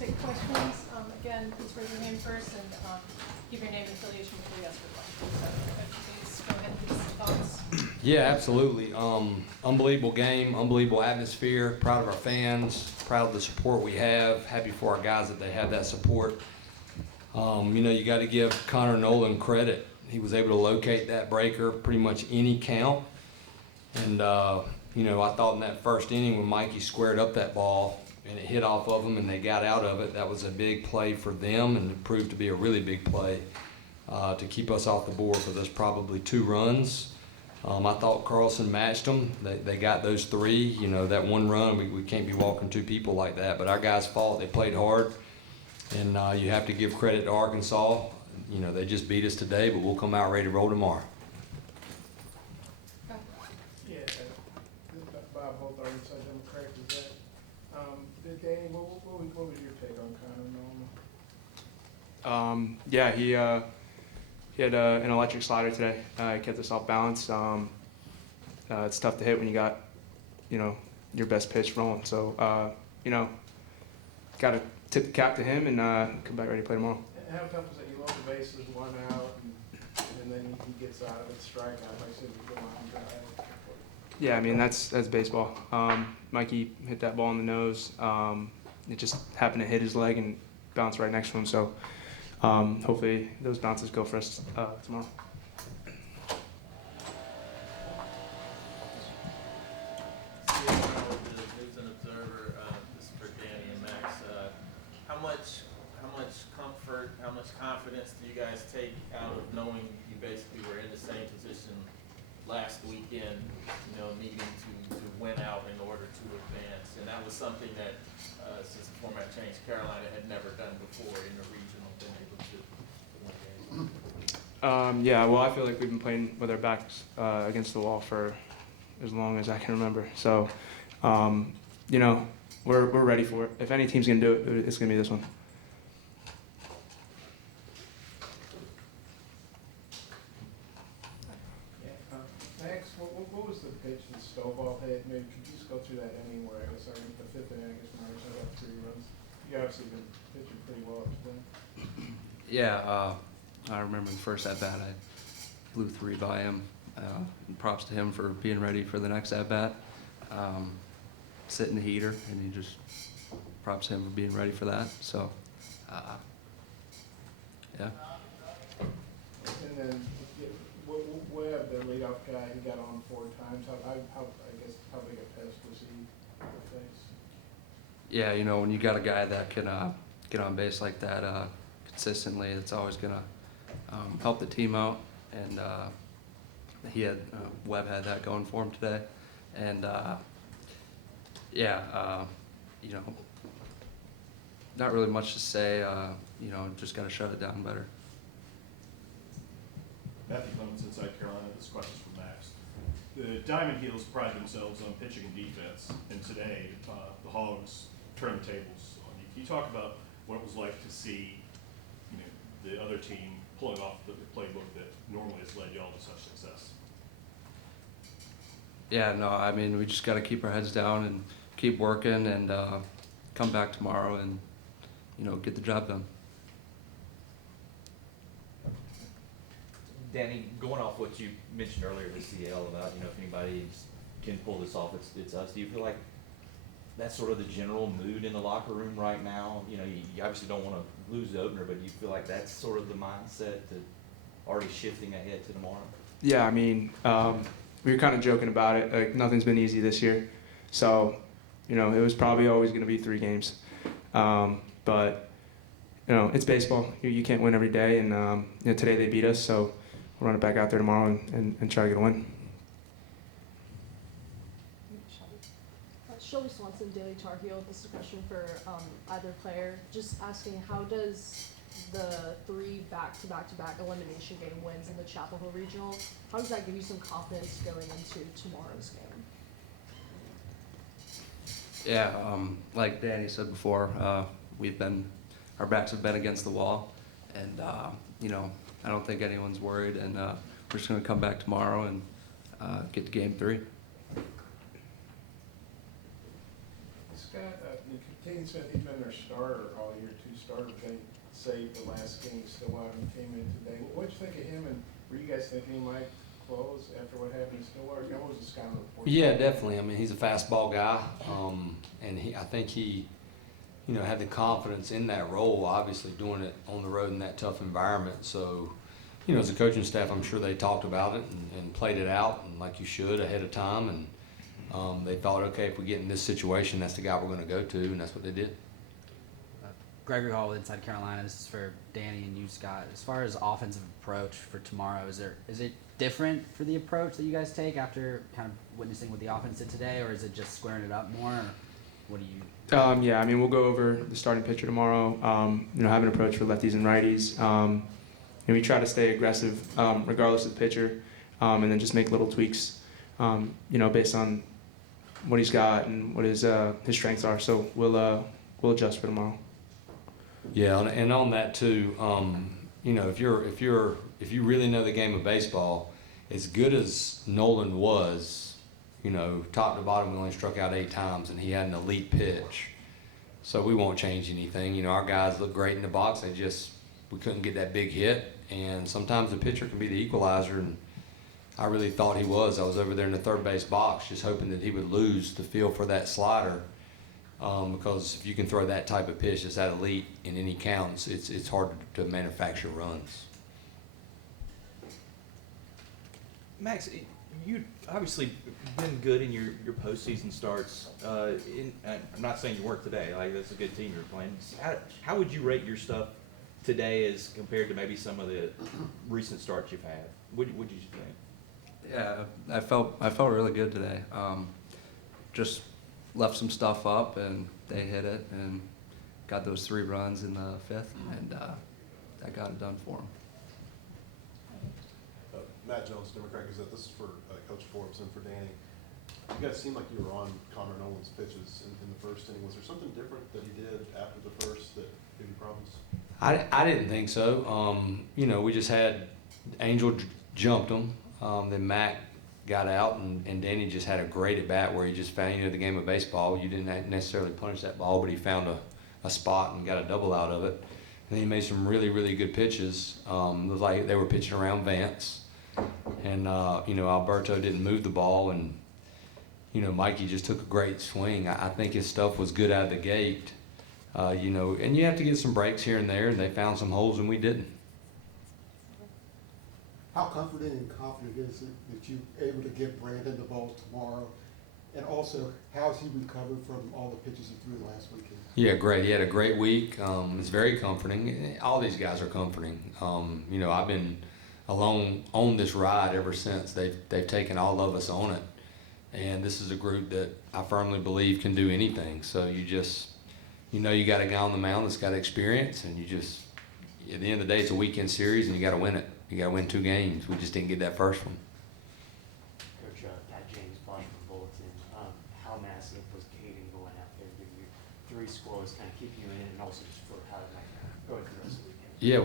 take questions. Again, please raise your hand first and give your name and affiliation before you ask your question. So, Coach, please go ahead and give us some thoughts. Yeah, absolutely. Unbelievable game, unbelievable atmosphere. Proud of our fans, proud of the support we have. Happy for our guys that they have that support. You know, you got to give Connor Nolan credit. He was able to locate that breaker pretty much any count. And, you know, I thought in that first inning when Mikey squared up that ball and it hit off of them and they got out of it, that was a big play for them, and it proved to be a really big play to keep us off the board for those probably 2 runs. I thought Carlson matched them. They got those 3. You know, that 1 run, we can't be walking 2 people like that. But our guys fought. They played hard. And you have to give credit to Arkansas. You know, they just beat us today, but we'll come out ready to roll tomorrow. Yeah, Bob Holt, Arkansas Democrat, is that, Danny, what was your take on Connor Nolan? Yeah, he had an electric slider today. He kept us off balance. It's tough to hit when you got, you know, your best pitch rolling. So, you know, got to tip the cap to him and come back ready to play tomorrow. And how tough is it? You load the bases, 1 out, and then he gets out of it, strikeout. Like I said, you go on drive. Yeah, I mean, that's baseball. Mikey hit that ball in the nose. It just happened to hit his leg and bounce right next to him. So hopefully those bounces go for us tomorrow. News and Observer, this is for Danny and Max. How much comfort, how much confidence do you guys take out of knowing you basically were in the same position last weekend, you know, needing to win out in order to advance? And that was something that, since the format changed, Carolina had never done before in the regional, been able to win games. Yeah, well, I feel like we've been playing with our backs against the wall for as long as I can remember. So, you know, we're ready for it. If any team's going to do it, it's going to be this one. Max, what was the pitch that Stovall hit? Maybe could you just go through that inning where I was starting the 5th inning, I guess, when I got 3 runs? You obviously been pitching pretty well today. Yeah, I remember the first at bat, I blew 3 by him. And props to him for being ready for the next at bat. Sitting the heater, and he just props him for being ready for that. So, yeah. And then Webb, the leadoff guy, he got on 4 times. How big a pest was he to face? Yeah, you know, when you got a guy that can get on base like that consistently, it's always gonna help the team out. And Webb had that going for him today. And yeah, you know, not really much to say. You know, just gotta shut it down better. Matthew Clemens, Inside Carolina. This question's for Max. The Diamond Heels pride themselves on pitching and defense, and today the Hogs turned the tables on you. Can you talk about what it was like to see, you know, the other team pulling off the playbook that normally has led y'all to such success? Yeah, no, I mean, we just got to keep our heads down and keep working and come back tomorrow and, you know, get the job done. Danny, going off what you mentioned earlier to CL about, you know, if anybody can pull this off, it's us. Do you feel like that's sort of the general mood in the locker room right now? You know, you obviously don't want to lose the opener, but do you feel like that's sort of the mindset that already shifting ahead to tomorrow? Yeah, I mean, we were kind of joking about it. Like, nothing's been easy this year. So, you know, it was probably always going to be 3 games. But, you know, it's baseball. You can't win every day. And, you know, today they beat us. So we'll run it back out there tomorrow and try to get a win. Shelby Swanson, Daily Tar Heel. This is a question for either player. Just asking, how does the 3 back-to-back elimination game wins in the Chapel Hill Regional, how does that give you some confidence going into tomorrow's game? Yeah, like Danny said before, our backs have been against the wall, and you know, I don't think anyone's worried, and we're just going to come back tomorrow and get to game 3. Scott, Kane Smith, he's been their starter all year, 2 starters. They saved the last game, still out and came in today. What'd you think of him, and were you guys thinking he might close after what happened in Stillwater? What was the scouting report? Yeah, definitely. I mean, he's a fastball guy, and I think he, had the confidence in that role. Obviously, doing it on the road in that tough environment. So, as a coaching staff, I'm sure they talked about it and played it out, and like you should ahead of time. And they thought, okay, if we get in this situation, that's the guy we're going to go to, and that's what they did. Gregory Hall with Inside Carolina. This is for Danny and you, Scott. As far as offensive approach for tomorrow, is it different for the approach that you guys take after kind of witnessing what the offense did today, or is it just squaring it up more? Or what do you? Yeah, I mean, we'll go over the starting pitcher tomorrow. Have an approach for lefties and righties. And we try to stay aggressive regardless of the pitcher, and then just make little tweaks, based on what he's got and what his strengths are. So we'll adjust for tomorrow. Yeah, and on that too, if you really know the game of baseball, as good as Nolan was, top to bottom, we only struck out 8 times, and he had an elite pitch. So we won't change anything. Our guys look great in the box. We couldn't get that big hit, and sometimes the pitcher can be the equalizer. And I really thought he was. I was over there in the third base box, just hoping that he would lose the feel for that slider. Because if you can throw that type of pitch that's that elite in any counts, it's hard to manufacture runs. Max, you obviously been good in your postseason starts. I'm not saying you weren't today. Like, that's a good team you're playing. How would you rate your stuff today as compared to maybe some of the recent starts you've had? What did you think? Yeah, I felt really good today. Just left some stuff up, and they hit it, and got those 3 runs in the 5th, and that got it done for them. Matt Jones, Democrat Gazette. This is for Coach Forbes and for Danny. You guys seemed like you were on Connor Nolan's pitches in the first inning. Was there something different that he did after the first that gave you problems? I didn't think so. We just had Angel jumped him, then Mac got out, and Danny just had a great at bat where he just found, the game of baseball. You didn't necessarily punish that ball, but he found a spot and got a double out of it. And then he made some really, really good pitches. It was like they were pitching around Vance, and Alberto didn't move the ball, and Mikey just took a great swing. I think his stuff was good out of the gate. And you have to get some breaks here and there, and they found some holes and we didn't. How confident and confident is it that you're able to get Brandon the ball tomorrow? And also, how's he recovered from all the pitches he threw last weekend? Yeah, great. He had a great week. It's very comforting. All these guys are comforting. I've been alone on this ride ever since. They've taken all of us on it. And this is a group that I firmly believe can do anything. So you just, you got a guy on the mound that's got experience, and you just, at the end of the day, it's a weekend series, and you got to win it. You got to win 2 games. We just didn't get that first one. Coach, Pat James, Washington Bulletin. How massive was Caden going out there, giving you 3 scores, kind of keeping you in, and also just for how that go through the rest of the weekend? Yeah,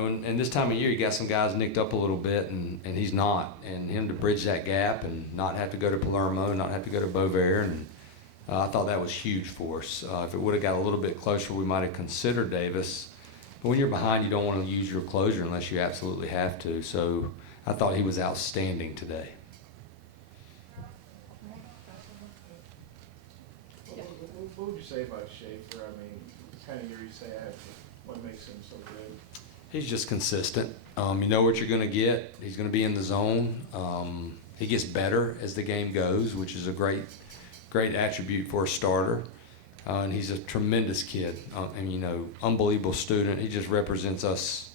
100%. And this time of year, you got some guys nicked up a little bit, and he's not. And him to bridge that gap and not have to go to Palermo, not have to go to Beauvais, and I thought that was huge for us. If it would have got a little bit closer, we might have considered Davis. But when you're behind, you don't want to use your closer unless you absolutely have to. So I thought he was outstanding today. What would you say about Schaefer? I mean, it's kind of your say what makes him so good. He's just consistent. You know what you're going to get. He's going to be in the zone. He gets better as the game goes, which is a great attribute for a starter. And he's a tremendous kid, and unbelievable student. He just represents us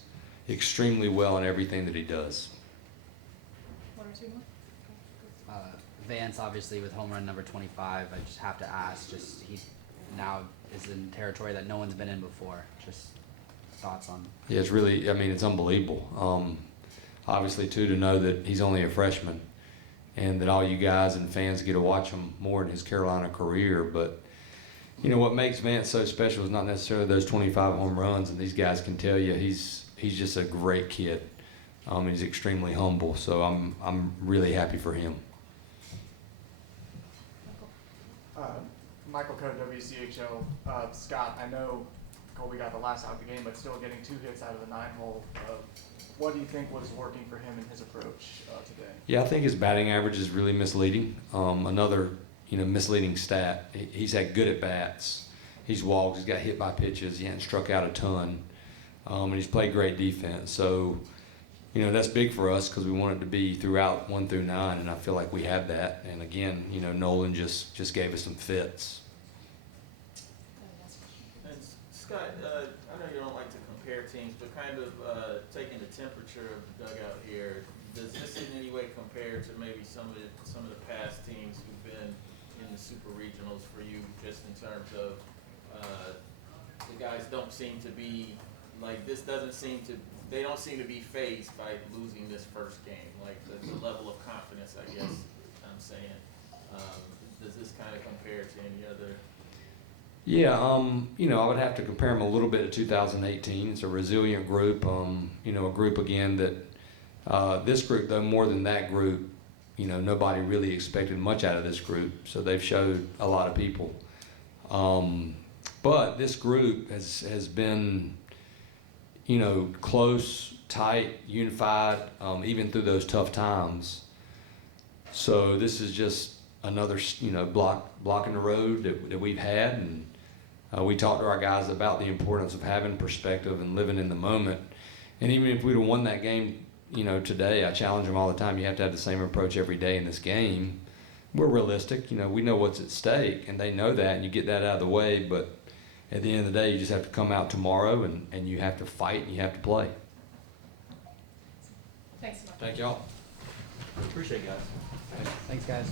extremely well in everything that he does. 1 or 2 more? Vance, obviously, with home run number 25, I just have to ask, he now is in territory that no one's been in before. Just thoughts on? Yeah, it's unbelievable. Obviously, too, to know that he's only a freshman and that all you guys and fans get to watch him more in his Carolina career. But, what makes Vance so special is not necessarily those 25 home runs, and these guys can tell you he's just a great kid. He's extremely humble, so I'm really happy for him. Michael Coe, WCHO. Scott, I know Colby got the last out of the game, but still getting 2 hits out of the 9-hole. What do you think was working for him in his approach today? Yeah, I think his batting average is really misleading. Another, misleading stat. He's had good at bats. He's walked. He's got hit by pitches. He hasn't struck out a ton, and he's played great defense. So, that's big for us because we want it to be throughout 1 through 9, and I feel like we have that. And again, Nolan just gave us some fits. And Scott, I know you don't like to compare teams, but kind of taking the temperature of the dugout here, does this in any way compare to maybe some of the past teams who've been in the super regionals for you, just in terms of the guys don't seem to be like this they don't seem to be fazed by losing this first game, like the level of confidence, I guess I'm saying. Does this kind of compare to any other? Yeah, I would have to compare them a little bit to 2018. It's a resilient group, a group again that this group, though, more than that group, nobody really expected much out of this group, so they've showed a lot of people. But this group has been, close, tight, unified, even through those tough times. So this is just another, block in the road that we've had, and we talked to our guys about the importance of having perspective and living in the moment. And even if we'd have won that game, today, I challenge them all the time. You have to have the same approach every day in this game. We're realistic, we know what's at stake, and they know that, and you get that out of the way. But at the end of the day, you just have to come out tomorrow, and you have to fight, and you have to play. Thanks so much. Thank y'all. Appreciate it, guys. Thanks, guys.